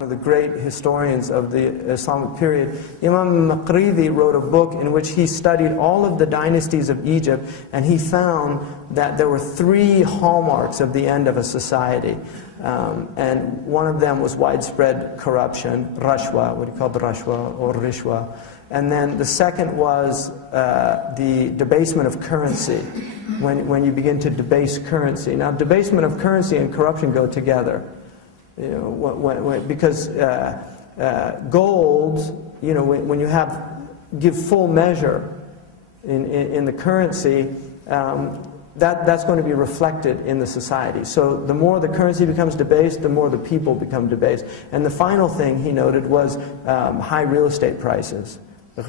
One of the great historians of the Islamic period, Imam Maqridi wrote a book in which he studied all of the dynasties of Egypt, and he found that there were 3 hallmarks of the end of a society. And one of them was widespread corruption, rashwa, what he called the rashwa or rishwa. And then the second was the debasement of currency, when you begin to debase currency. Now, debasement of currency and corruption go together. You know, because gold, you know, when you give full measure in the currency, that's going to be reflected in the society. So the more the currency becomes debased, the more the people become debased. And the final thing he noted was high real estate prices. So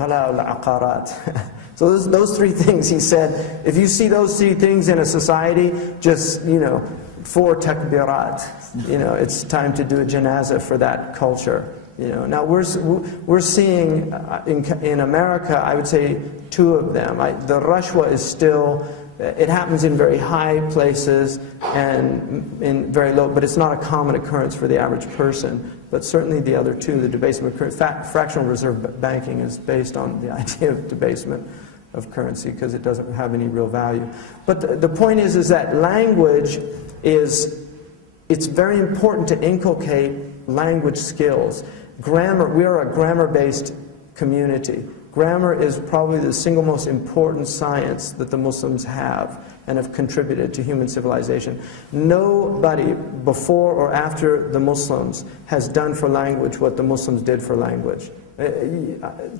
those 3 things, he said, if you see those 3 things in a society, just, you know, 4 takbirat. You know, it's time to do a janazah for that culture. You know, now we're seeing in America, I would say 2 of them. The rashwa is still, it happens in very high places and in very low, but it's not a common occurrence for the average person. But certainly the other 2, the debasement of currency, fractional reserve banking is based on the idea of debasement of currency because it doesn't have any real value. But the point is that language it's very important to inculcate language skills. Grammar, we are a grammar-based community. Grammar is probably the single most important science that the Muslims have and have contributed to human civilization. Nobody before or after the Muslims has done for language what the Muslims did for language.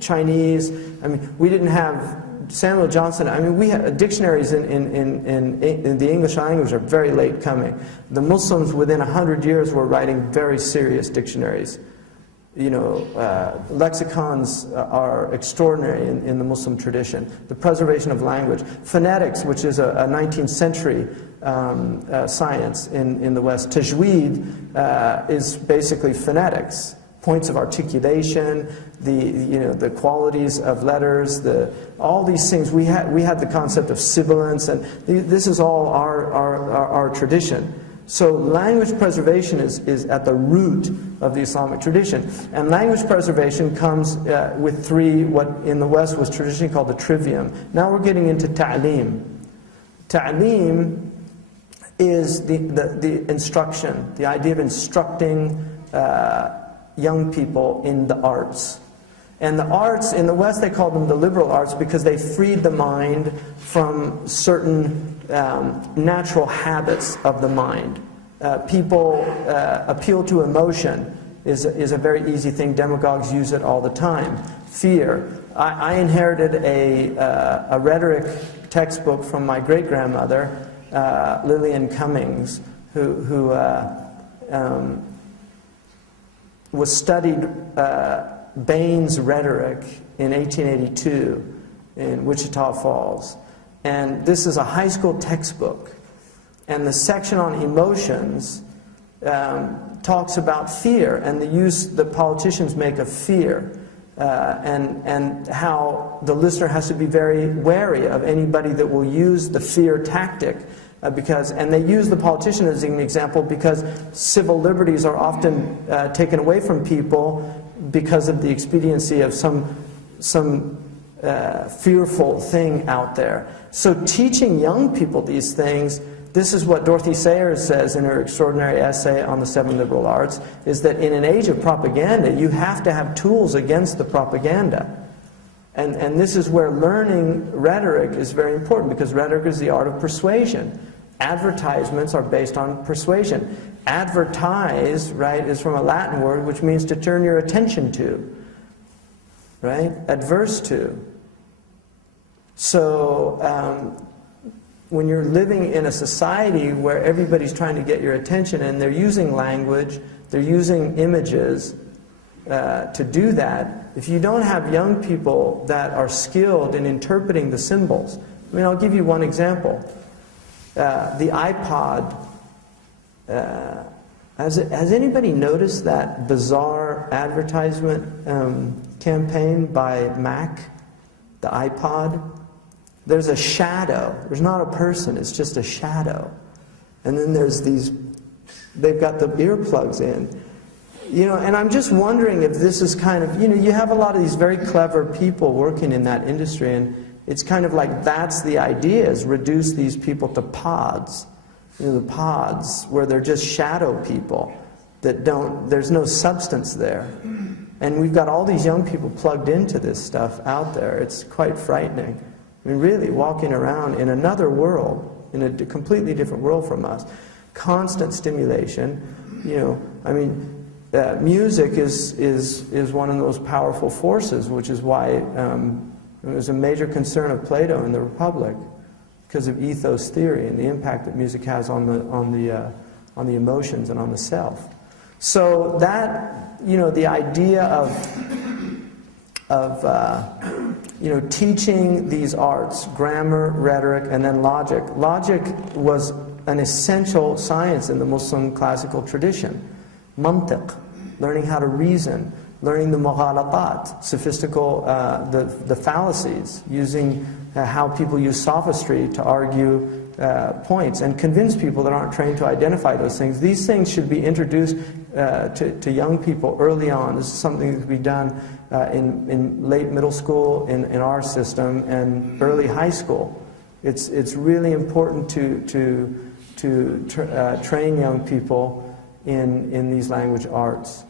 Chinese, I mean, we didn't have Samuel Johnson. I mean, we had dictionaries in the English language are very late coming. The Muslims within 100 years were writing very serious dictionaries. You know, lexicons are extraordinary in the Muslim tradition. The preservation of language. Phonetics, which is a 19th century science in the West. Tajweed is basically phonetics. Points of articulation, the qualities of letters, all these things. We had the concept of sibilance, and this is all our tradition. So language preservation is at the root of the Islamic tradition. And language preservation comes with 3, what in the West was traditionally called the trivium. Now we're getting into ta'lim. Ta'lim is the instruction, the idea of instructing young people in the arts. And the arts, in the West they call them the liberal arts because they freed the mind from certain natural habits of the mind. People appeal to emotion is a very easy thing. Demagogues use it all the time. Fear. I inherited a rhetoric textbook from my great-grandmother, Lillian Cummings, who was studied Bain's rhetoric in 1882 in Wichita Falls. And this is a high school textbook. And the section on emotions talks about fear and the use that politicians make of fear. And how the listener has to be very wary of anybody that will use the fear tactic. And they use the politician as an example because civil liberties are often taken away from people because of the expediency of some fearful thing out there. So teaching young people these things, this is what Dorothy Sayers says in her extraordinary essay on the 7 liberal arts, is that in an age of propaganda, you have to have tools against the propaganda. And this is where learning rhetoric is very important, because rhetoric is the art of persuasion. Advertisements are based on persuasion. Advertise, right, is from a Latin word which means to turn your attention to, right? Adverse to. So when you're living in a society where everybody's trying to get your attention and they're using language, they're using images to do that, if you don't have young people that are skilled in interpreting the symbols, I mean, I'll give you one example. The iPod, has anybody noticed that bizarre advertisement campaign by Mac, the iPod? There's a shadow. There's not a person, it's just a shadow. And then there's these, they've got the earplugs in. You know, and I'm just wondering if this is kind of, you know, you have a lot of these very clever people working in that industry, and it's kind of like that's the idea, is reduce these people to pods. You know, the pods where they're just shadow people that don't, there's no substance there. And we've got all these young people plugged into this stuff out there. It's quite frightening. I mean, really walking around in another world, in a completely different world from us. Constant stimulation, you know, I mean, music is one of those powerful forces, which is why it was a major concern of Plato in the Republic, because of ethos theory and the impact that music has on the emotions and on the self. So that, you know, the idea of you know, teaching these arts, grammar, rhetoric, and then logic. Logic was an essential science in the Muslim classical tradition. Mantiq, learning how to reason, learning the mughalatat, sophistical, the fallacies, using how people use sophistry to argue points and convince people that aren't trained to identify those things. These things should be introduced to young people early on. This is something that can be done in late middle school in our system and early high school. It's really important to train young people in these language arts.